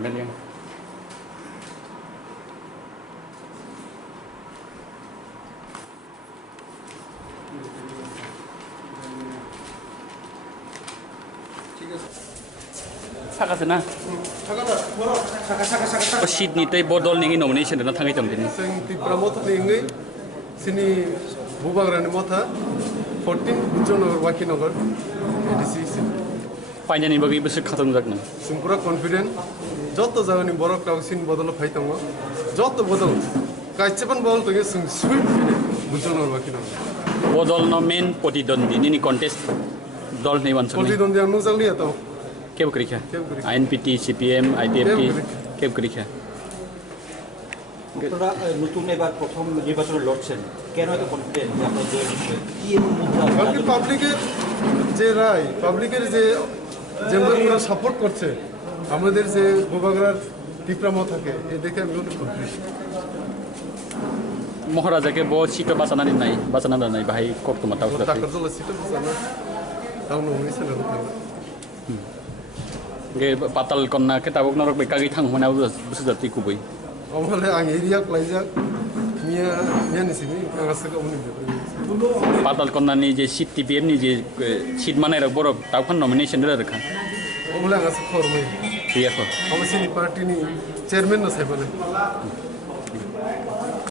Pernah yang Saka sana. Sheet ni tay bodol ningi nomination na thangai tamdini. Sing ti promote ningi sini bubagrani motha 14 Bujonagar Wakinagar ADC Panjani bagi besar khatam jakna. Sing pura confident joto jagani borok kaw sin bodolo phaitango joto bodol kaichepan bol to sing sweep Bujonagar Wakinagar. Bodol no main potidon ni contest dol nei wan sangni. Potidon dia nu jangli ato. Keb kri kha. INPT CPM IPFT keb kri kha. আপনারা নতুন এবার প্রথম নির্বাচনে লড়ছেন কেন এত confident যে আপনারা জয় নিশ্চয় কি এমন মুদ্রা কারণ পাবলিকের যে রায় পাবলিকের যে যেমন সাপোর্ট করছে আমাদের যে গোবাগড়ার টিপ্রামো থাকে এ দেখে আমি অনেক confident Maharaja bo sito basana ni nai basana da nai bahai kortu mata usda. টাকার জল সিটা জানা তাও নমিনেশন এর থাকে Ge patal konna ke tabok norok be kagi thang mana busu jati kubui. আমলে আং এরিয়া ক্লাইজা মিয়া নিছিনি আগাসকে উনি Patal konna ni je seat TPM ni je seat mana rak borok tau kan nomination dera rakha. আমলে আগাসকে খরমে Iya ko. আমসিনি party নি chairman না সাইবানে